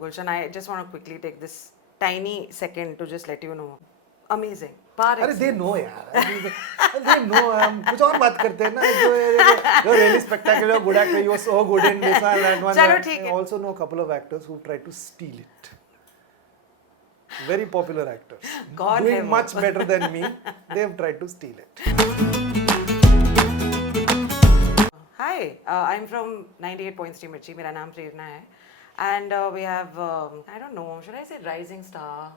Gulshan, I just want to quickly take this tiny second to just let you know. Amazing. Par अरे दे excellence. No यार they know हम कुछ और बात करते हैं ना जो you're really spectacular good actor you were so good in this one that one चलो that. ठीक I है. also know a couple of actors who tried to steal it, very popular actors कौन है doing वो? much better than me, they've tried to steal it. Hi, I'm from 98.3 Mirchi. मेरा नाम प्रेरणा है. And we have, I don't know, should I say rising star?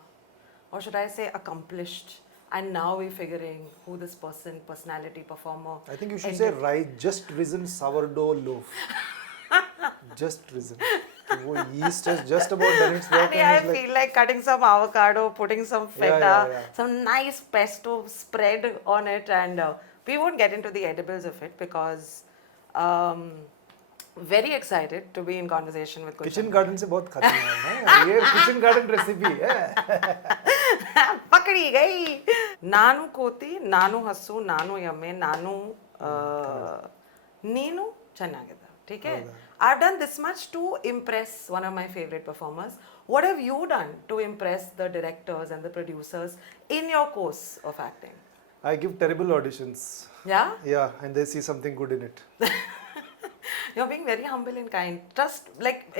Or should I say accomplished? And now we're figuring who this person, personality, performer. I think you should say rise just risen sourdough loaf. Just risen. So वो yeast has just about done its work And and I it's like feel like cutting some avocado, putting some feta, yeah. some nice pesto spread on it, and we won't get into the edibles of it because very excited to be in conversation with kitchen Gulshan. Garden से बहुत खाते हैं ना ये kitchen garden recipe है. पकड़ी गई. नानु कोती, नानु हस्सु, नानु यम्मे, नानु नीनु ಚೆನ್ನಾಗಿದೆ. ठीक है. I've done this much to impress one of my favorite performers. What have you done to impress the directors and the producers in your course of acting? I give terrible auditions. Yeah? Yeah, and they see something good in it. You're being very humble and kind. Trust, like,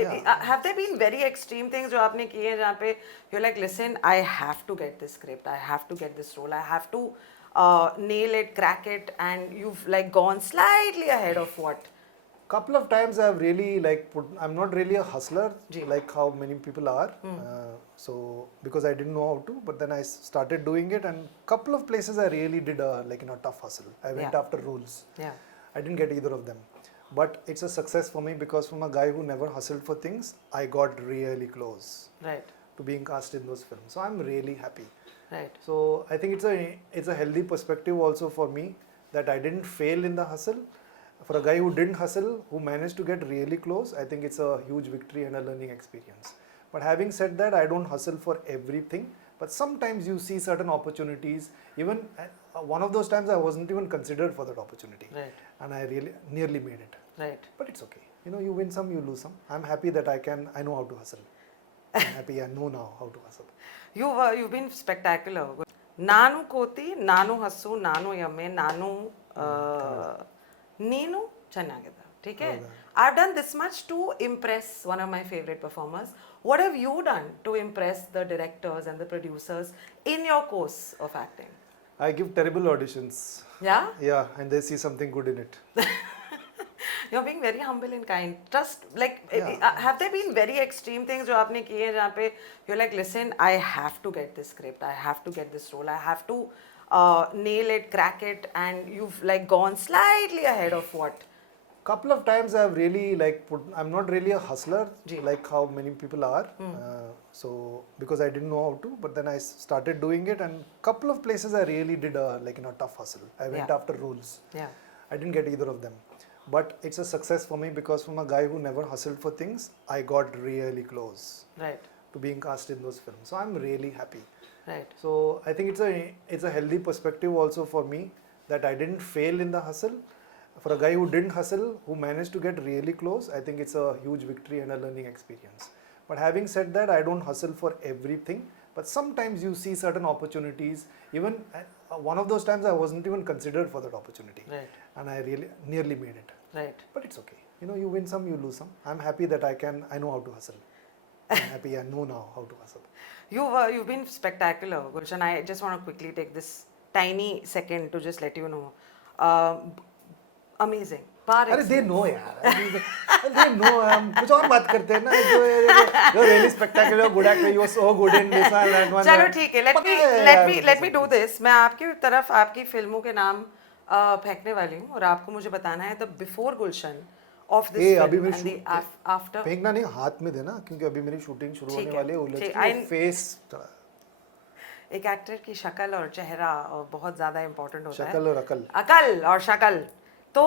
have there been very extreme things जो आपने किए हैं जहाँ पे you're like, listen, I have to get this script, I have to get this role, I have to nail it, crack it, and you've like gone slightly ahead of what? Couple of times I've really like I'm not really a hustler ji. like how many people are. So because I didn't know how to, but then I started doing it, and couple of places I really did a like tough hustle. I went Yeah. after roles. Yeah. I didn't get either of them, but it's a success for me because from a guy who never hustled for things, I got really close Right. to being cast in those films. So I'm really happy. Right. So I think it's a healthy perspective also for me that I didn't fail in the hustle. For a guy who didn't hustle, who managed to get really close, I think it's a huge victory and a learning experience. But having said that, I don't hustle for everything. But sometimes you see certain opportunities. Even one of those times, I wasn't even considered for that opportunity. Right. And I really nearly made it. Right. But it's okay. You win some, you lose some. I'm happy that I know how to hustle. I'm happy I know now how to hustle. You've been spectacular. ನಾನು ಕೋತಿ, ನಾನು ಹಸು, ನಾನು ಎಮ್ಮೆ, ನಾನು ನೀನು ಚೆನ್ನಾಗಿದೆ. ठीक है. I've done this much to impress one of my favorite performers. What have you done to impress the directors and the producers in your course of acting? I give terrible auditions. Yeah? Yeah, and they see something good in it. You're being very humble and kind. Trust, like, have there been very extreme things जो आपने किए हैं जहाँ पे you're like, listen, I have to get this script, I have to get this role, I have to nail it, crack it, and you've like gone slightly ahead of what? Couple of times I've really like I'm not really a hustler ji. like how many people are. So because I didn't know how to, but then I started doing it, and couple of places I really did a like tough hustle. I went Yeah. after roles. Yeah. I didn't get either of them, but it's a success for me because from a guy who never hustled for things, I got really close Right. to being cast in those films. So I'm really happy. Right. So I think it's a healthy perspective also for me that I didn't fail in the hustle. For a guy who didn't hustle, who managed to get really close, I think it's a huge victory and a learning experience. But having said that, I don't hustle for everything. But sometimes you see certain opportunities. Even one of those times, I wasn't even considered for that opportunity. Right. And I really nearly made it. Right. But it's okay. You win some, you lose some. I'm happy that I know how to hustle. I'm happy I know now how to hustle. You've been spectacular, Gulshan. I just want to quickly take this tiny second to just let you know. Amazing. Par अरे दे excellence. No यार they know हम कुछ और बात करते हैं ना जो you're really spectacular good actor you were so good in this one that one. चलो ठीक है. पता है Let me do this. मैं आपकी तरफ आपकी फिल्मों के नाम फेंकने वाली हूँ और आपको मुझे बताना है the before Gulshan of this A film अभी and मेरी the after. फेंकना नहीं हाथ में देना क्योंकि अभी मेरी शूटिंग शुरू ठीक होने है, वाली है उलझ ठीक, के I- फेस एक एक्टर की शक्ल और चेहरा बहुत ज़्यादा इम्पोर्टेंट होता है. शक्ल और अकल अकल और शक्ल. तो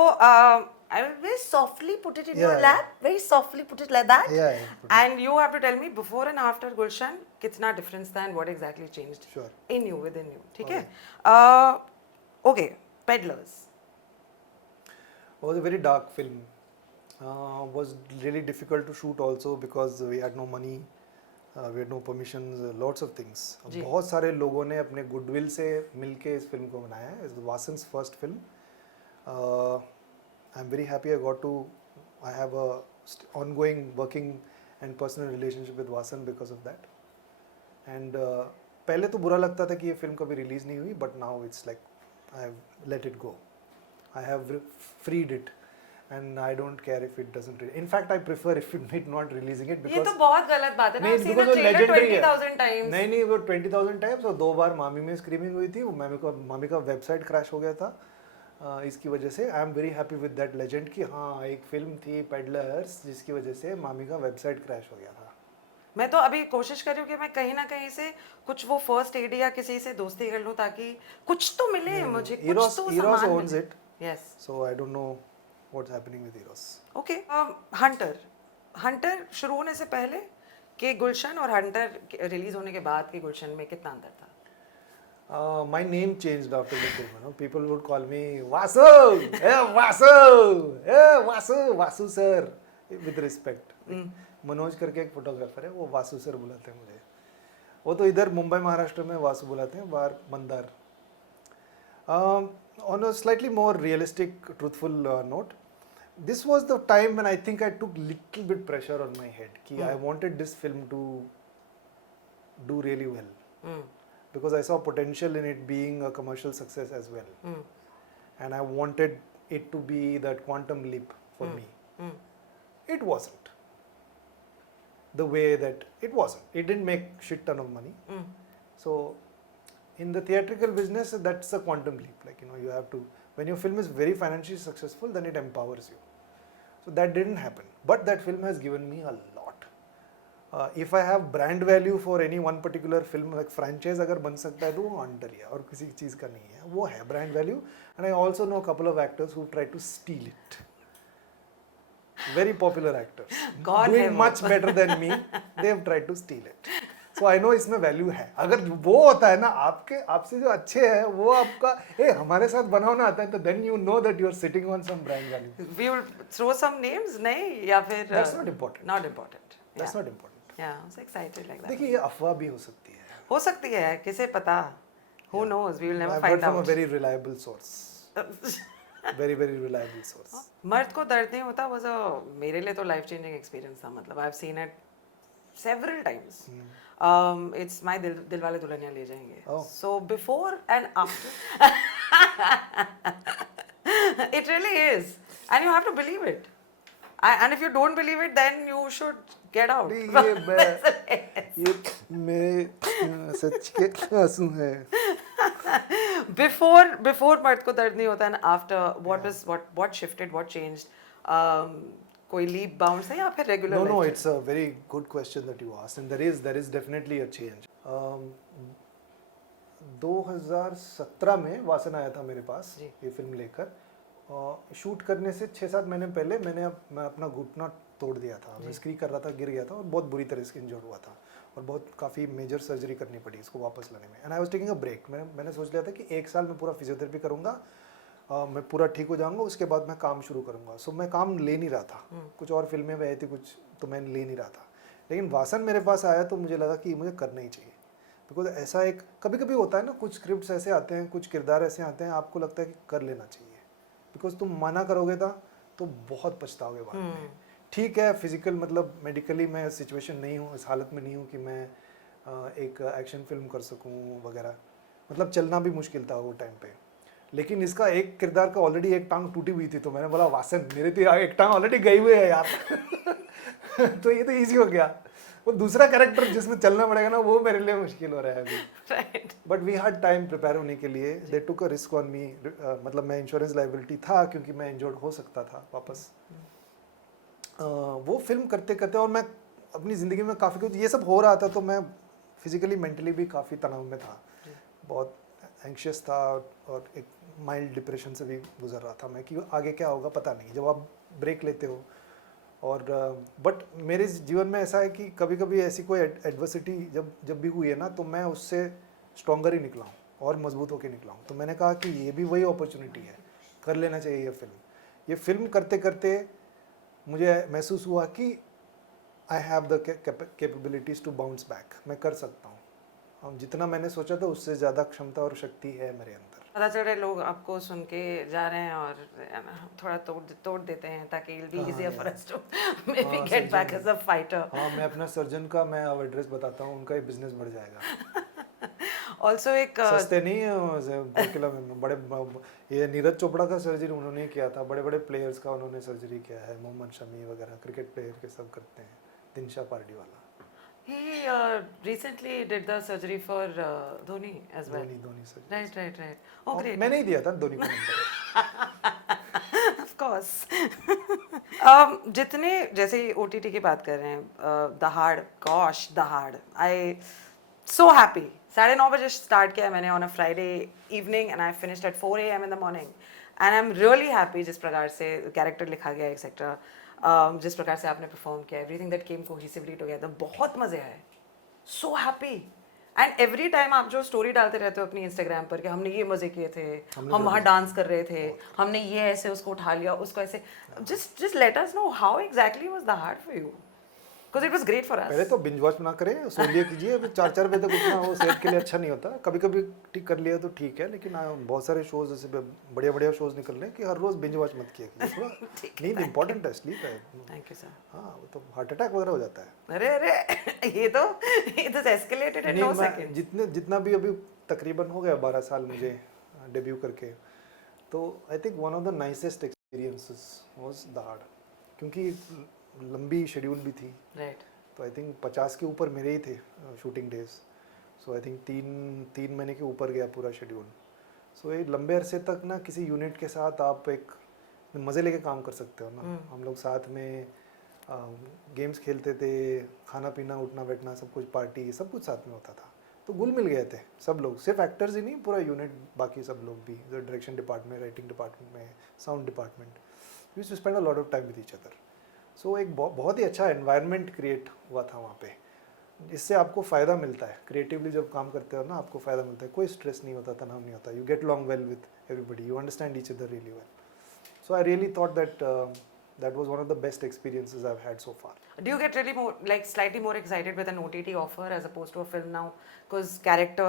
I will very softly put it in your Yeah, lap, very softly put it like that. Yeah, put And you have to tell me before and after Gulshan, कितना difference था and what exactly changed Sure. in you, within you. ठीक है? Okay, Peddlers. was a very dark film. Was really difficult to shoot also because we had no money. We had no permissions, lots of things. जी. बहुत सारे लोगों ने अपने goodwill से मिलके इस फिल्म को बनाया है. It's Vasan's first film. I am very happy I got to, I have a ongoing working and personal relationship with Vasan because of that. And पहले तो बुरा लगता था कि ये फिल्म कभी रिलीज नहीं हुई, but now it's like I have let it go, I have freed it and I don't care if it doesn't. In fact, I prefer if it not releasing it because ये तो बहुत गलत बात है ना. नहीं, I've seen because the वो trailer legendary है. 20,000 times. नहीं वो 20,000 टाइम्स, और 2 बार मामी में स्क्रीमिंग हुई थी. वो मामी का वेबसाइट क्रैश हो गया था इसकी वजह से. आई am very happy with that legend कि हाँ एक फिल्म थी पेडलर्स जिसकी वजह से मामी का वेबसाइट क्रैश हो गया था. मैं तो अभी कोशिश कर रही हूँ कि मैं कहीं ना कहीं से कुछ वो फर्स्ट एड या किसी से दोस्ती कर लूँ ताकि कुछ तो मिले मुझे, कुछ Eros तो Eros सामान owns मिले. it, Yes. so I don't know what's happening with Eros. Okay. Hunter शुरू होने से पहले के गुलशन और हंटर रिलीज होने के बाद के गुलशन में कितना अंतर था? My name changed after the film. You know? People would call me Vasu, hey Vasu, hey Vasu, Vasu sir, with respect. Manoj करके एक फोटोग्राफर है, वो वासु सर बुलाते हैं मुझे. वो तो इधर मुंबई महाराष्ट्र में वासु बुलाते हैं, बाहर Mandar. On a slightly more realistic, truthful note, this was the time when I think I took little bit pressure on my head. Ki I wanted this film to do really well. Because I saw potential in it being a commercial success as well. And I wanted it to be that quantum leap for me. It wasn't. The way that it wasn't. It didn't make shit ton of money. So in the theatrical business, that's a quantum leap. Like, you know, you have to, when your film is very financially successful, then it empowers you. So that didn't happen. But that film has given me a lot. If I have brand value for any one particular film, like franchise अगर बन सकता है तो वो Hunter है और किसी चीज़ का नहीं है. वो है brand value. And I also know a couple of actors who try to steal it. Very popular actors. Doing much better than me, they have tried to steal it. So I know इसमें value है. अगर वो होता है ना आपसे जो अच्छे हैं वो आपका हमारे साथ बनाओ ना आता है तो then you know that you are sitting on some brand value. We will throw some names, नहीं या फिर That's not important. Not important. That's not important. Yeah, I was excited like that. देखिए ये अफवाह भी हो सकती है. हो सकती है, किसे पता. Who knows? We will never I've find heard from out. a very reliable source. Very very reliable source. मर्द को दर्द नहीं होता was a मेरे लिए तो life changing experience था. मतलब I've seen it several times. It's my Dilwale Dulhania ले जाएंगे. Oh. So before and after, it really is, and you have to believe it. And if you don't believe it, then you should get out. ये मेरे सच के आंसू हैं. Before मर्द को दर्द नहीं होता and after what shifted, what changed? कोई leap bounce है या फिर regular? No, it's a very good question that you asked, and there is definitely a change. 2017 में वासन आया था मेरे पास ये फिल्म लेकर. शूट करने से 6-7 महीने पहले मैं अपना घुटना तोड़ दिया था. मैं स्की कर रहा था, गिर गया था और बहुत बुरी तरह से इंजर्ड हुआ था और बहुत काफ़ी मेजर सर्जरी करनी पड़ी इसको वापस लाने में. And I was taking a break. मैंने सोच लिया था कि 1 साल में पूरा फिजियोथेरेपी करूँगा, मैं पूरा ठीक हो जाऊँगा, उसके बाद मैं काम शुरू करूँगा. सो मैं काम ले नहीं रहा था. कुछ और फिल्में भी आई थी कुछ, तो मैं ले नहीं रहा था. लेकिन वासन मेरे पास आया तो मुझे लगा कि मुझे करना ही चाहिए. बिकॉज ऐसा एक कभी कभी होता है ना, कुछ स्क्रिप्ट्स ऐसे आते हैं, कुछ किरदार ऐसे आते हैं, आपको लगता है कि कर लेना चाहिए. बिकॉज तुम मना करोगे तो बहुत पछताओगे बाद में. ठीक है, फिजिकल मतलब मेडिकली मैं सिचुएशन नहीं हूँ, इस हालत में नहीं हूँ कि मैं एक एक्शन फिल्म कर सकूँ वगैरह. मतलब चलना भी मुश्किल था वो टाइम पे. लेकिन इसका एक किरदार का ऑलरेडी एक टांग टूटी हुई थी, तो मैंने बोला वासन मेरे तो एक टांग ऑलरेडी गई हुई है यार. तो ये तो ईजी हो गया. वो दूसरा कैरेक्टर जिसमें चलना पड़ेगा ना, वो मेरे लिए मुश्किल हो रहा है अभी. But we had time prepare होने के लिए. They took a risk on me. मतलब मैं इंश्योरेंस लाइबिलिटी था क्योंकि मैं इंजर्ड हो सकता था वापस. वो फिल्म करते करते और मैं अपनी ज़िंदगी में काफ़ी कुछ ये सब हो रहा था, तो मैं फिजिकली मेंटली भी काफ़ी तनाव में था. बहुत एंग्शियस था और एक माइल्ड डिप्रेशन से भी गुजर रहा था मैं कि आगे क्या होगा पता नहीं जब आप ब्रेक लेते हो. और बट मेरे जीवन में ऐसा है कि कभी कभी ऐसी कोई एडवर्सिटी जब भी हुई है ना, तो मैं उससे स्ट्रॉन्गर ही निकला हूँ और मजबूत होकर निकला हूँ. तो मैंने कहा कि ये भी वही अपॉर्चुनिटी है, कर लेना चाहिए ये फिल्म. ये फिल्म करते करते मुझे महसूस हुआ कि I have the capabilities to bounce back, मैं कर सकता हूँ। अब जितना मैंने सोचा था उससे ज़्यादा क्षमता और शक्ति है मेरे अंदर। पता चल रहा है लोग आपको सुन के जा रहे हैं और थोड़ा तोड़ देते हैं ताकि it'll be easier for us to maybe get back as a fighter. हाँ, मैं अपना सर्जन का मैं अब एड्रेस बताता हूँ, उनका ही बिजनेस बढ़ जाएगा। Also एक सस्ते नहीं है 2 किलो में बड़े ये नीरज चोपड़ा का सर्जरी उन्होंने ही किया था, बड़े बड़े प्लेयर्स का उन्होंने सर्जरी किया है, मोहम्मद शमी वगैरह क्रिकेट प्लेयर के सब करते हैं, Dinshaw Pardiwala. he recently did the surgery for Dhoni as well. Dhoni surgery. Right. Oh, great. मैंने ही दिया था धोनी को नंबर। Of course. जितने जैसे OTT की बात कर रहे हैं, दहाड़, gosh, दहाड़, I so happy. 9:30 बजे स्टार्ट किया मैंने on a Friday evening and I finished at 4 a.m. in the morning. And I'm really happy जिस प्रकार से कैरेक्टर लिखा गया एक्सेट्रा, जिस प्रकार से आपने परफॉर्म किया, everything that came cohesively together, बहुत मजे आए, so happy. And every time आप जो स्टोरी डालते रहते हो अपनी इंस्टाग्राम पर कि हमने ये मजे किए थे, हम वहाँ डांस कर रहे थे, हमने ये ऐसे उसको उठा लिया, उसको ऐसे, just let us know how exactly was the hard for you, because it was great for us. पहले तो बिंज वॉच ना करें, सो लिया कीजिए, अभी 4-4 बजे तक उठना वो सेहत के लिए अच्छा नहीं होता। कभी कभी ठीक कर लिया तो ठीक है, लेकिन बहुत सारे शोज जैसे बढ़िया बढ़िया शोज निकल रहे हैं कि हर रोज बिंज वॉच मत किया कीजिए, थोड़ा नींद इंपॉर्टेंट है, स्लीप है। Thank you sir. हाँ, वो तो हार्ट अटैक वगैरह हो जाता है। अरे ये तो एस्केलेटेड इन नो सेकंड। जितना भी अभी तकरीबन हो गया 12 साल मुझे डेब्यू करके, तो I think one of the nicest experiences was दहाड़, क्योंकि लंबी शेड्यूल भी थी। राइट। तो आई थिंक 50 के ऊपर मेरे ही थे shooting days, so I think 3 महीने के ऊपर गया पूरा शेड्यूल। सो एक लंबे अरसे तक ना किसी यूनिट के साथ आप एक मज़े लेके काम कर सकते हो ना। हम लोग साथ में गेम्स खेलते थे, खाना पीना उठना बैठना सब कुछ, पार्टी सब कुछ साथ में होता था, तो घुल मिल गए थे सब लोग, सिर्फ एक्टर्स ही नहीं, पूरा यूनिट, बाकी सब लोग भी, जो डायरेक्शन डिपार्टमेंट, राइटिंग डिपार्टमेंट में, sound department, we used to spend a lot of time with each other. So एक बहुत ही अच्छा एनवायरनमेंट क्रिएट हुआ था वहाँ पे। इससे आपको फ़ायदा मिलता है, क्रिएटिवली जब काम करते हो ना आपको फ़ायदा मिलता है, कोई स्ट्रेस नहीं होता, तनाव नहीं होता, you get long well with everybody, you understand each other really well. So I really thought that that was one of the best experiences I've had so far. Do you get really more, like slightly more excited with an OTT offer as opposed to a film now? Because character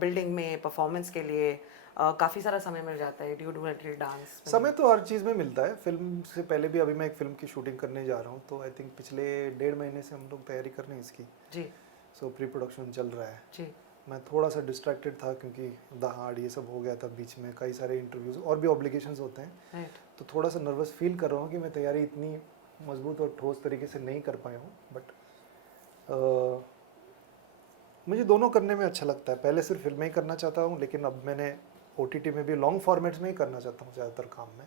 building में, performance के लिए काफ़ी सारा समय मिल जाता है. Do you do a little dance? समय तो हर चीज़ में मिलता है। फिल्म से पहले भी अभी मैं एक फिल्म की शूटिंग करने जा रहा हूँ, तो आई थिंक पिछले 1.5 महीने से हम लोग तैयारी कर रहे हैं इसकी जी। सो प्री प्रोडक्शन चल रहा है जी। मैं थोड़ा सा डिस्ट्रैक्टेड था क्योंकि दहाड़ ये सब हो गया था, बीच में कई सारे इंटरव्यूज़ और भी ऑब्लिगेशंस होते हैं, Right. तो थोड़ा सा नर्वस फील कर रहा हूँ कि मैं तैयारी इतनी मजबूत और ठोस तरीके से नहीं कर पाया हूँ। बट मुझे दोनों करने में अच्छा लगता है। पहले सिर्फ फिल्में ही करना चाहता हूँ, लेकिन अब मैंने OTT में भी लॉन्ग फॉर्मेट्स में ही करना चाहता हूँ ज़्यादातर काम में,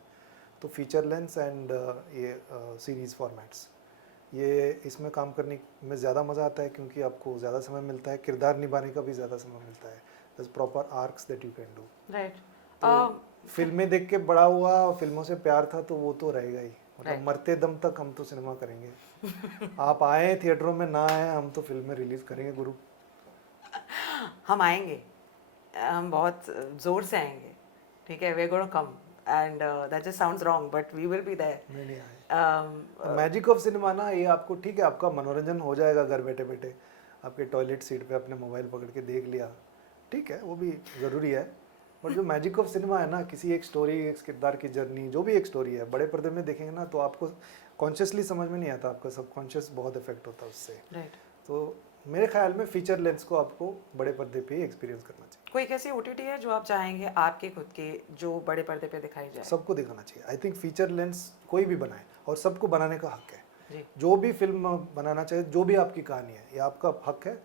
तो फीचर लेंस एंड ये सीरीज़ फॉर्मेट्स, ये इसमें काम करने में ज़्यादा मज़ा आता है क्योंकि आपको ज़्यादा समय मिलता है, किरदार निभाने का भी ज़्यादा समय मिलता है, दस proper arcs that you can do. Right. फिल्में देख के बड़ा हुआ, फिल्मों से प्यार था, तो वो तो रहेगा ही, मतलब Right. मरते दम तक हम तो सिनेमा करेंगे। आप आए थिएटरों में, ना आए, हम तो फिल्में रिलीज करेंगे गुरु। हम आएंगे, हम बहुत जोर से आएंगे, ठीक है, we are gonna come and that just sounds wrong but we will be there. नहीं आए। मैजिक ऑफ सिनेमा ना, ये आपको ठीक है, आपका मनोरंजन हो जाएगा घर बैठे बैठे, आपके टॉयलेट सीट पे अपने मोबाइल पकड़ के देख लिया, ठीक है, वो भी ज़रूरी है, बट जो मैजिक ऑफ सिनेमा है ना, किसी एक स्टोरी, एक किरदार की जर्नी, जो भी एक स्टोरी है, बड़े पर्दे में देखेंगे ना तो आपको कॉन्शियसली समझ में नहीं आता, आपका सबकॉन्शियस बहुत इफेक्ट होता है उससे। राइट। तो मेरे ख्याल में फीचर लेंस को आपको बड़े पर्दे पे ही एक्सपीरियंस करना चाहिए। कोई कैसी OTT है जो आप चाहेंगे आपके खुद के जो बड़े पर्दे पे दिखाई जाए? सबको दिखाना चाहिए। आई थिंक फीचर लेंस कोई भी बनाए, और सबको बनाने का हक है जी। जो भी फिल्म बनाना चाहे, जो भी आपकी कहानी है, ये आपका हक है,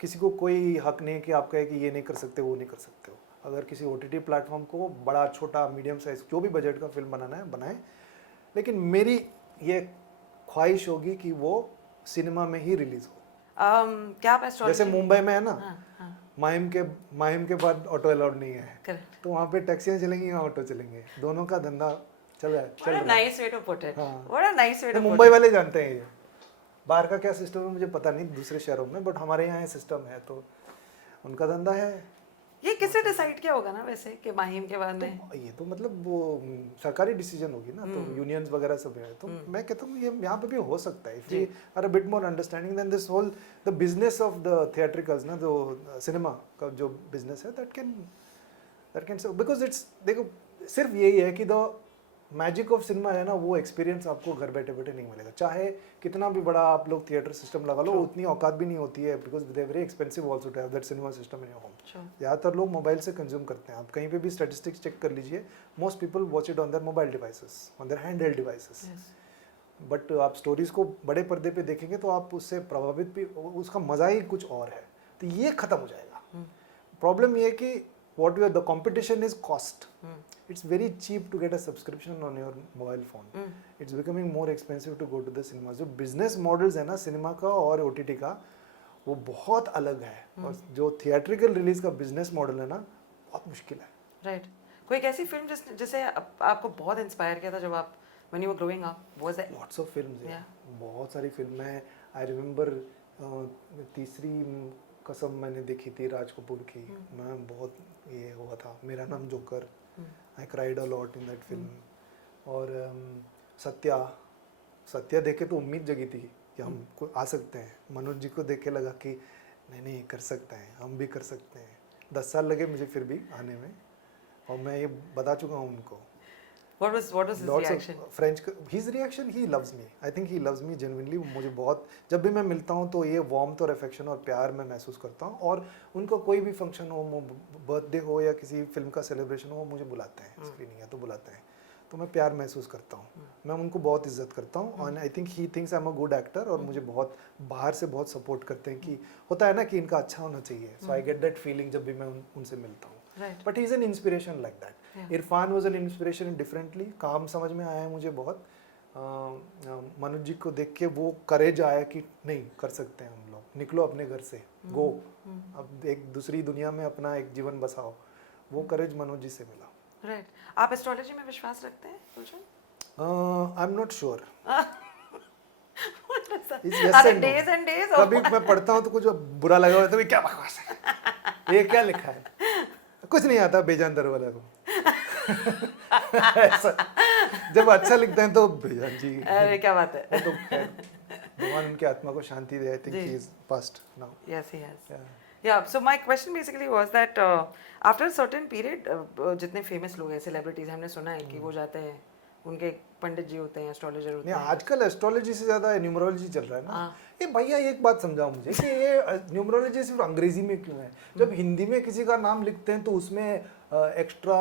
किसी को कोई हक नहीं है कि आप कहे कि ये नहीं कर सकते, वो नहीं कर सकते हो। अगर किसी OTT प्लेटफॉर्म को बड़ा, छोटा, मीडियम साइज, जो भी बजट का फिल्म बनाना है बनाए, लेकिन मेरी ये ख्वाहिश होगी कि वो सिनेमा में ही रिलीज हो। क्या आप एस्ट्रोलॉजी, जैसे मुंबई में है ना, हाँ, माहिम के बाद ऑटो अलाउड नहीं है, करेक्ट, तो वहाँ पे टैक्सियाँ चलेंगी, यहाँ ऑटो चलेंगे, दोनों का धंधा चल रहा है। What a nice way to put it, हाँ। What a nice way to put Mumbai वाले जानते हैं ये, बाहर का क्या सिस्टम है मुझे पता नहीं दूसरे शहरों में, बट हमारे यहाँ सिस्टम है, तो उनका धंधा है, ये किससे डिसाइड किया होगा ना वैसे कि माहिम के बाद में? तो ये तो मतलब वो सरकारी डिसीजन होगी ना, तो यूनियंस वगैरह सब है, तो मैं कहता हूँ ये यहाँ पे भी हो सकता है, if we are a bit more understanding then this whole the business of the theatricals ना, जो सिनेमा का जो बिजनेस है, दैट कैन बिकॉज इट्स, देखो सिर्फ यही है कि द मैजिक ऑफ सिनेमा है ना, वो एक्सपीरियंस आपको घर बैठे बैठे नहीं मिलेगा, चाहे कितना भी बड़ा आप लोग थिएटर सिस्टम लगा लो, उतनी औकात भी नहीं होती है, because they very expensive also to have that cinema system in your home. ज़्यादातर लोग मोबाइल से कंज्यूम करते हैं, आप कहीं पे भी स्टैटिस्टिक्स चेक कर लीजिए, most people watch it on their mobile devices, on their hand held devices. But आप स्टोरीज को बड़े पर्दे पे देखेंगे तो आप उससे प्रभावित भी, उसका मज़ा ही कुछ और है, तो ये खत्म हो जाएगा। प्रॉब्लम ये है कि what you are, the competition is cost. It's very cheap to get a subscription on your mobile phone. It's becoming more expensive to go to the cinema. जो business models है ना सिनेमा का और OTT का, वो बहुत अलग है, और जो थिएट्रिकल रिलीज का बिजनेस मॉडल है ना, बहुत मुश्किल है। राइट कोई एक ऐसी फिल्म जिसे आपको बहुत इंस्पायर किया था जब आप when you were growing up? Was there lots of films? बहुत सारी फिल्में हैं। I remember तीसरी कसम मैंने देखी थी राज कपूर की, मैं बहुत ये हुआ था, मेरा नाम joker, I cried a lot in that film. और सत्या देख के तो उम्मीद जगी थी कि हम आ सकते हैं, मनोज जी को देख के लगा कि नहीं कर सकते हैं, हम भी कर सकते हैं। 10 साल लगे मुझे फिर भी आने में, और मैं ये बता चुका हूँ उनको। What was his reaction? His reaction, he loves me. I think he loves me genuinely. मुझे बहुत, जब भी मैं मिलता हूँ तो ये वार्मथ और अफेक्शन और प्यार मैं महसूस करता हूँ, और उनको कोई भी फंक्शन हो, बर्थडे हो या किसी फिल्म का सेलिब्रेशन हो, मुझे बुलाते हैं, स्क्रीनिंग है तो बुलाते हैं, तो मैं प्यार महसूस करता हूँ, मैं उनको बहुत इज्जत करता हूँ, और आई think he thinks I am a good actor, और मुझे बहुत बाहर से बहुत सपोर्ट करते हैं कि होता है ना कि इनका अच्छा होना चाहिए, सो आई गेट दैट फीलिंग जब भी मैं उनसे मिलता हूँ। But he is an inspiration like that. Irfan was an inspiration differently, काम समझ में आया है मुझे बहुत। मनोज जी को देख के वो करेज आया कि नहीं कर सकते हैं हम लोग, निकलो अपने घर से, गो, अब एक दूसरी दुनिया में अपना एक जीवन बसाओ, वो करेज मनोज जी से मिला। राइट आप एस्ट्रोलॉजी में विश्वास रखते हैं Gulshan? I am not sure. कभी मैं पढ़ता हूँ तो कुछ बुरा लगा हुआ तो क्या बकवास है, ये क्या लिखा है, कुछ नहीं आता बेजान दर वाला को। ऐसा जब अच्छा लिखते हैं तो बेजान जी, अरे क्या बात है। तो भगवान उनकी आत्मा को शांति दे। I think he is passed now. Yes, he has. Yeah, so my question basically was that after a certain period, जितने फेमस लोग हैं, सेलिब्रिटीज, हमने सुना है कि वो जाते हैं, उनके पंडित जी होते हैं, एस्ट्रोलॉजर होते हैं। आजकल एस्ट्रोलॉजी से ज्यादा न्यूमरोलॉजी चल रहा है ना। ये भैया एक बात समझाओ मुझे कि ये न्यूमरोलॉजी सिर्फ अंग्रेजी में क्यों है? जब हिंदी में किसी का नाम लिखते हैं तो उसमें एक्स्ट्रा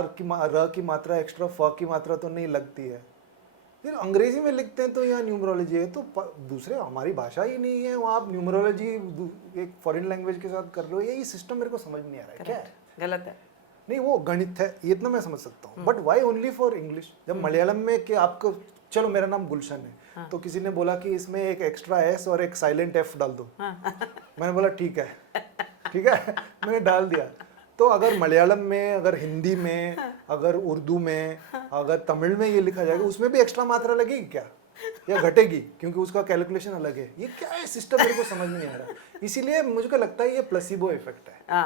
र की मात्रा, एक्स्ट्रा फ की मात्रा तो नहीं लगती है, फिर अंग्रेजी में लिखते हैं तो यहाँ न्यूमरोलॉजी है, तो दूसरे हमारी भाषा ही नहीं है, वहाँ आप न्यूमरोलॉजी एक फॉरेन लैंग्वेज के साथ कर रहे हो, यही सिस्टम मेरे को समझ नहीं आ रहा है। क्या है? गलत है। नहीं वो गणित है, ये इतना मैं समझ सकता हूँ, but why only for English? जब मलयालम में कि आपको, चलो मेरा नाम गुलशन है, तो किसी ने बोला कि इसमें एक एक्स्ट्रा एस और एक साइलेंट एफ डाल दो, मैंने बोला ठीक है मैंने डाल दिया। तो अगर मलयालम में, अगर हिंदी में, अगर उर्दू में, अगर तमिल में ये लिखा जाएगा, उसमें भी एक्स्ट्रा मात्रा लगेगी क्या या घटेगी? क्योंकि उसका कैलकुलेशन अलग है। ये क्या है सिस्टम, मेरे को समझ नहीं आ रहा। इसीलिए मुझे लगता है ये प्लेसिबो इफेक्ट है।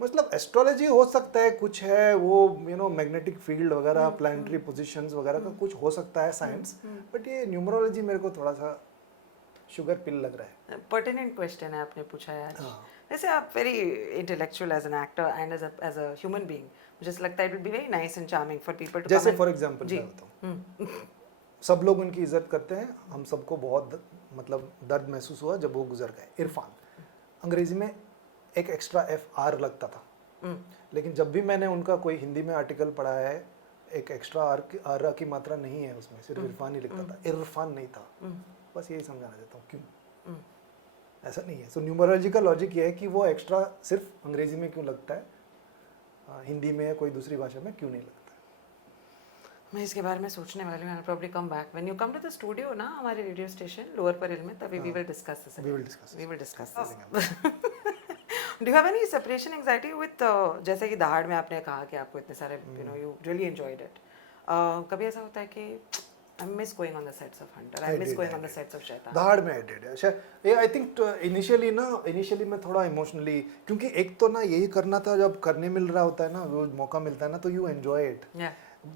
मतलब एस्ट्रोलॉजी हो सकता है कुछ है, वो मैग्नेटिक फील्ड वगैरह, प्लैनेटरी पोजीशंस वगैरह का कुछ हो सकता है साइंस, बट ये न्यूमरोलॉजी मेरे को थोड़ा सा शुगर पिल लग रहा है। पर्टिनेंट क्वेश्चन है आपने पूछा है आज। वैसे आप very intellectual as an actor and as a human being, मुझे लगता है it would be very nice and charming for people to, जैसे फॉर एग्जांपल मैं बताऊं, सब लोग उनकी इज्जत करते हैं, हम सबको बहुत मतलब दर्द महसूस हुआ जब वो गुजर गए। इरफान, अंग्रेजी में एक एक्स्ट्रा एफ आर लगता था, लेकिन जब भी मैंने उनका कोई हिंदी में आर्टिकल पढ़ा है, एक एक्स्ट्रा आर की मात्रा नहीं है उसमें, सिर्फ इरफान ही लिखता था, इरफान नहीं था। बस यही समझाना चाहता हूँ, क्यों ऐसा नहीं है। सो न्यूमरोलॉजी का लॉजिक ये है कि वो एक्स्ट्रा सिर्फ अंग्रेजी में क्यों लगता है, हिंदी में या कोई दूसरी भाषा में क्यों नहीं लगता है। मैं इसके बारे में सोचने वाली हूँ। Probably come back when you come to the studio ना, हमारे रेडियो स्टेशन लोअर परिल में, तभी we will discuss this. We will discuss do you have any separation anxiety with, जैसे कि दहाड़ में आपने कहा कि आपको इतने सारे यू रियली एंजॉयड इट, कभी ऐसा होता है कि I miss going on the sets of Hunter. I I miss did, going I on the did. sets of Shaitan. दहाड़ में I did. I think initially मैं थोड़ा इमोशनली, क्योंकि एक तो ना यही करना था, जब करने मिल रहा होता है ना, वो मौका मिलता है ना, तो यू एंजॉय इट. Yeah.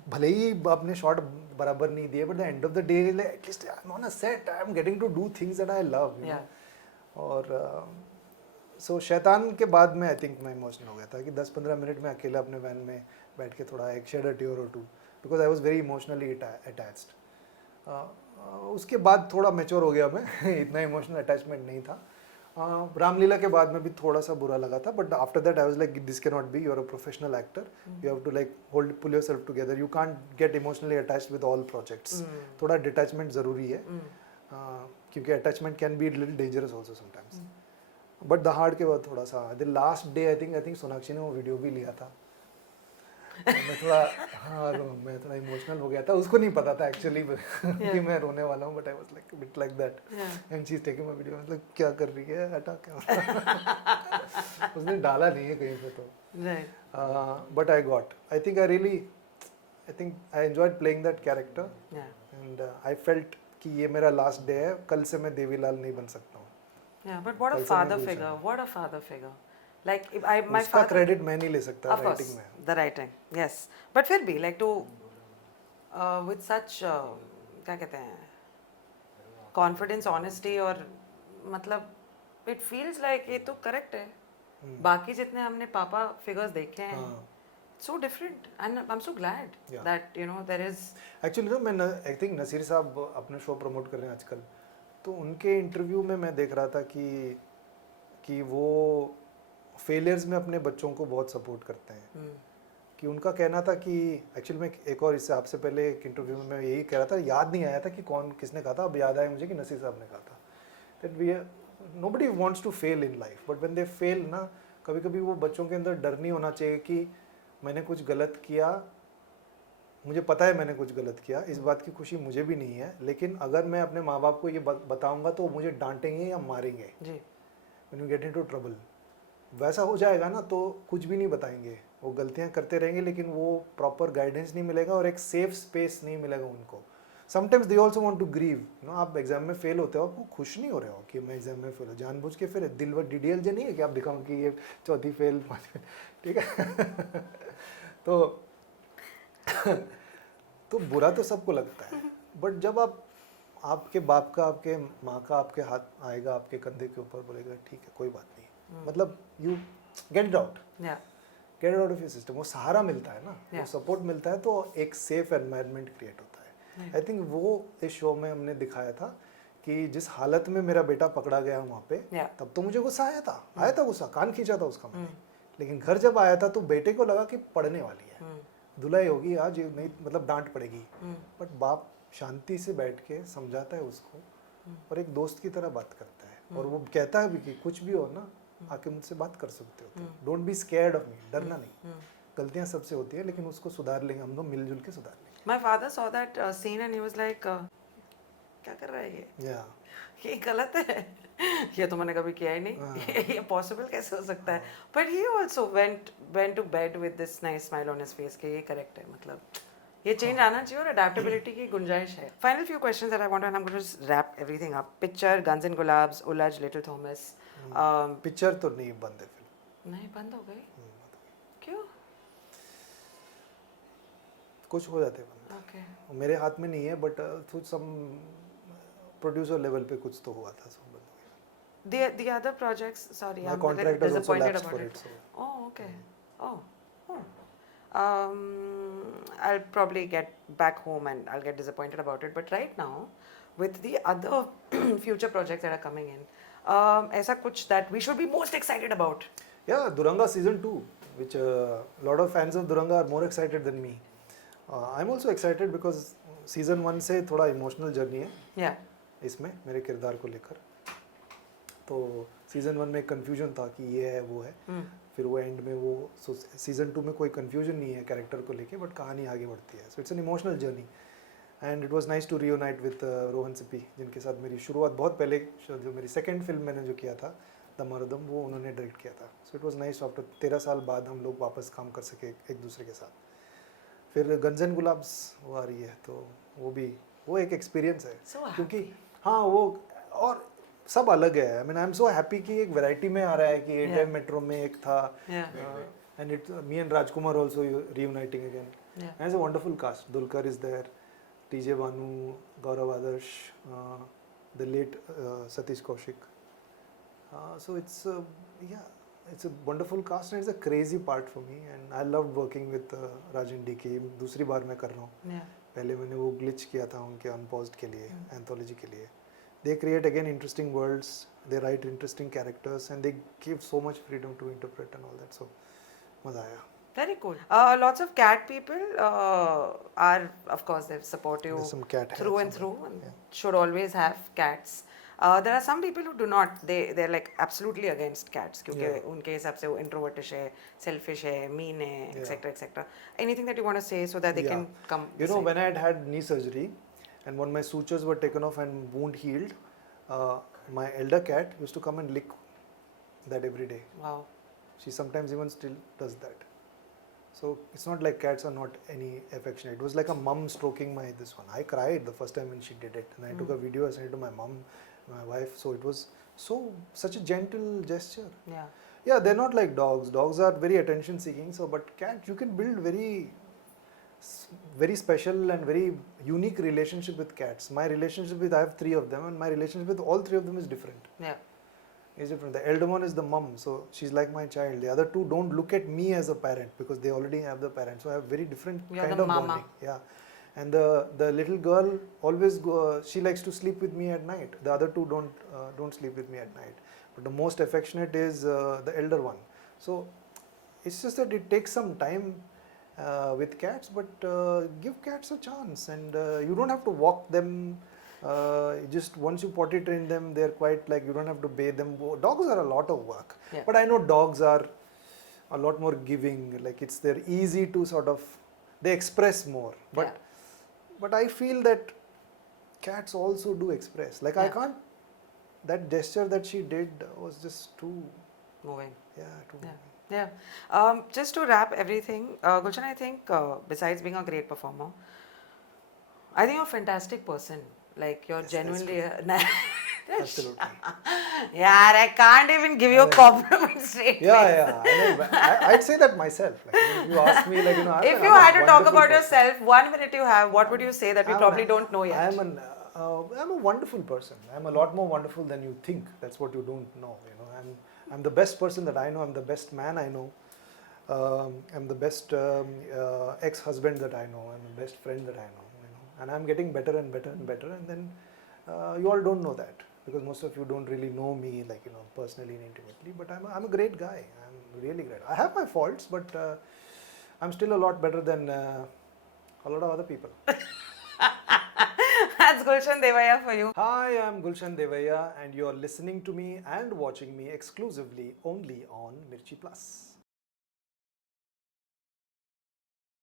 भले ही आपने शॉट बराबर नहीं दिए, but the end of the day at least I am on a set, I am getting to do things that I love, you know. और सो शैतान के बाद में आई थिंक मैं इमोशनल हो गया था कि 10-15 मिनट में अकेला अपने वैन में बैठ के थोड़ा एक शेड अ टीयर और टू, because I was very emotionally attached. उसके बाद थोड़ा मैच्योर हो गया मैं इतना इमोशनल अटैचमेंट नहीं था. रामलीला के बाद में भी थोड़ा सा बुरा लगा था, but after that I was like this can not be, you are a professional actor, you have to like pull yourself together, you can't get emotionally attached with all projects. थोड़ा डिटैचमेंट ज़रूरी है, क्योंकि attachment can be little dangerous also sometimes. But the के बाद थोड़ा सा the last day I think Sonakshi ने वो वीडियो भी लिया था. मैं थोड़ा मैं थोड़ा इमोशनल हो गया था. उसको नहीं पता था एक्चुअली कि मैं रोने वाला हूँ, but I was like bit like that, and she is taking my video. मतलब क्या कर रही है, हटा क्या. उसने डाला नहीं है कहीं पे तो. But I think I enjoyed playing that character, and I felt कि ये मेरा लास्ट डे है. कल से मैं देवीलाल नहीं बन सकता हूँ. Yeah, but what a father figure. What a father figure. Like if my उसका father. क्रेडिट मैं नहीं ले सकता Of course, राइटिंग में. the writing. Yes, but फिर भी like to with such क्या कहते हैं confidence, honesty और मतलब it feels like ये तो correct है. बाकी जितने हमने पापा figures देखे हैं, so different, and I'm so glad that you know there is. Actually ना मैं आई थिंक नसीर साहब अपने शो प्रमोट कर रहे हैं आजकल, तो उनके इंटरव्यू में मैं देख रहा था कि वो फेलियर्स में अपने बच्चों को बहुत सपोर्ट करते हैं. कि उनका कहना था कि एक्चुअली में एक और इससे आपसे पहले एक इंटरव्यू में मैं यही कह रहा था, याद नहीं आया था कि कौन किसने कहा था, अब याद आया मुझे कि नसीर साहब ने कहा था that we nobody wants to fail in life, but when they fail ना, कभी कभी वो बच्चों के अंदर डर नहीं होना चाहिए कि मैंने कुछ गलत किया, मुझे पता है मैंने कुछ गलत किया, इस बात की खुशी मुझे भी नहीं है, लेकिन अगर मैं अपने माँ बाप को ये बताऊंगा तो मुझे डांटेंगे या मारेंगे. When you get into trouble, वैसा हो जाएगा ना तो कुछ भी नहीं बताएंगे, वो गलतियाँ करते रहेंगे, लेकिन वो प्रॉपर गाइडेंस नहीं मिलेगा और एक सेफ स्पेस नहीं मिलेगा उनको. Sometimes they also want to grieve, you know. आप एग्जाम में फेल होते हो, आपको खुश नहीं हो रहे हो कि मैं एग्जाम में फेल हो, जानबूझ के फिर दिलवर DDLJ नहीं है कि आप दिखाओ कि ये चौथी फेल, पाँचवीं, ठीक है. तो बुरा तो सबको लगता है, बट जब आपके बाप का, आपके माँ का आपके हाथ आएगा आपके कंधे के ऊपर, बोलेगा ठीक है कोई बात नहीं, मतलब you get it out, get it out of your system, वो सहारा मिलता है ना, वो सपोर्ट मिलता है, तो एक सेफ एनवायरनमेंट क्रिएट होता है. आई थिंक वो इस शो में हमने दिखाया था कि जिस हालत में मेरा बेटा पकड़ा गया वहाँ पे, तब तो मुझे गुस्सा आया था गुस्सा, कान खींचा था उसका मैंने. लेकिन घर जब आया था तो बेटे को लगा कि पढ़ने वाली है, धुलाई होगी आज, नहीं मतलब डांट पड़ेगी, बट बाप शांति से बैठ के समझाता है उसको और एक दोस्त की तरह बात करता है, और वो कहता है भी कि कुछ भी हो ना, आके मुझसे बात कर सकते हो, don't be scared of me, डरना नहीं, गलतियां सबसे होती है, लेकिन उसको सुधार लेंगे हम लोग, मिलजुल के सुधार लेंगे. My father saw that scene and he was like, क्या कर रहा है ये? ये गलत है, ये तो मैंने कभी किया ही नहीं, ये पॉसिबल कैसे हो सकता है? But he also went to bed with this nice smile on his face कि ये करेक्ट है, मतलब ये चेंज आना चाहिए और अडेप्टेबिलिटी की गुंजाइश है. Final few questions that I want, and I'm going to just wrap everything up. Picture, Guns and Gulabs, Ulaj, Little Thomas. Picture तो नहीं बंद है फिल्म. नहीं बंद हो गई? क्यों? कुछ हो जाते बंद. Okay. मेरे हाथ में नहीं है, बट कुछ सम प्रोड्यूसर लेवल पे कुछ तो हुआ था, सब बंद हो गया. The other projects, sorry, My I'm contract like has also disappointed lapsed about for it. it, so. Oh, okay. Oh. I'll probably get back home and I'll get disappointed about it. But right now, with the other future projects that are coming in, ऐसा कुछ that we should be most excited about. Yeah, Duranga season 2, which a lot of fans of Duranga are more excited than me. I'm also excited because season 1 से थोड़ा emotional journey है. Yeah. इसमें मेरे किरदार को लेकर, तो सीजन 1 में कंफ्यूजन था कि ये है वो है, फिर वो एंड में वो, सीजन 2 में कोई कंफ्यूजन नहीं है कैरेक्टर को लेके, बट कहानी आगे बढ़ती है. So it's an emotional journey and it was nice to reunite with Rohan Sippy, जिनके साथ मेरी शुरुआत बहुत पहले, जो मेरी सेकंड फिल्म मैंने जो किया था दमारुदम, वो उन्होंने डायरेक्ट किया था. So it was nice, after 13 साल बाद हम लोग वापस काम कर सके एक दूसरे के साथ. फिर गन्स एंड गुलाब्स वो आ रही है, तो वो भी वो एक एक्सपीरियंस है So happy. क्योंकि हाँ वो और सब अलग है. I mean I am so happy कि एक वैरायटी में आ रहा है कि एट मेट्रो में एक था Yeah. And it me and Rajkumar also reuniting again. Yeah. And it's a wonderful cast. Dulquer is there, TJ Banu, Gaurav Adarsh, the late Satish Kaushik. So it's it's a wonderful cast and it's a crazy part for me and I loved working with Rajan DK. दूसरी बार मैं कर रहा हूँ. Yeah. पहले मैंने वो glitch किया था उनके Unpaused के लिए, anthology के लिए. They create again interesting worlds. They write interesting characters and they give so much freedom to interpret and all that. So मजा आया. Very cool. Lots of cat people are, of course, they support you There's some cat heads through and somewhere. through, and should always have cats. There are some people who do not. They're like absolutely against cats क्योंकि Yeah. उनके हिसाब से वो introvertish है, selfish है, mean है, Yeah. etc. etc. Anything that you want to say so that they Yeah. can come. You know, beside when I had knee surgery and when my sutures were taken off and wound healed, my elder cat used to come and lick that every day. Wow. She sometimes even still does that. So it's not like cats are not any affectionate. It was like a mum stroking my this one. I cried the first time when she did it, and I took a video. I sent it to my mum, my wife. So it was such a gentle gesture. Yeah. Yeah, they're not like dogs. Dogs are very attention seeking. So, but cat, you can build very special and very unique relationship with cats. My relationship with I have 3 of them, and my relationship with all 3 of them is different. Yeah. Is different. The elder one is the mum, so she's like my child. The other 2 don't look at me as a parent because they already have the parent. So I have very different You're kind the of mama. bonding. Yeah, and the little girl always she likes to sleep with me at night. The other 2 don't sleep with me at night. But the most affectionate is the elder one. So it's just that it takes some time with cats, but give cats a chance, and you don't have to walk them. Just once you potty train them, they're quite like you don't have to bathe them. Dogs are a lot of work, Yeah. but I know dogs are a lot more giving. Like they're easy to sort of they express more. But Yeah. but I feel that cats also do express. Like I Yeah. can't. That gesture that she did was just too Moving. too. Yeah. Yeah. Just to wrap everything, Gulshan, I think besides being a great performer, I think you're a fantastic person. Like you're Yes, that's genuinely. Absolutely. Yeah, I can't even give you a compliment straight. Yeah. I mean, I'd say that myself. Like, if you ask me, like If you had to talk about yourself, 1 minute you have, what would you say that we probably don't know yet? I'm a wonderful person. I'm a lot more wonderful than you think. That's what you don't know. You know, I'm the best person that I know. I'm the best man I know. I'm the best ex-husband that I know. I'm the best friend that I know. You know, and I'm getting better and better and better. And then you all don't know that because most of you don't really know me, like personally and intimately. But I'm a great guy. I'm really great. I have my faults, but I'm still a lot better than a lot of other people. That's Gulshan Devaya for you. Hi, I'm Gulshan Devaya, and you're listening to me and watching me exclusively only on Mirchi Plus.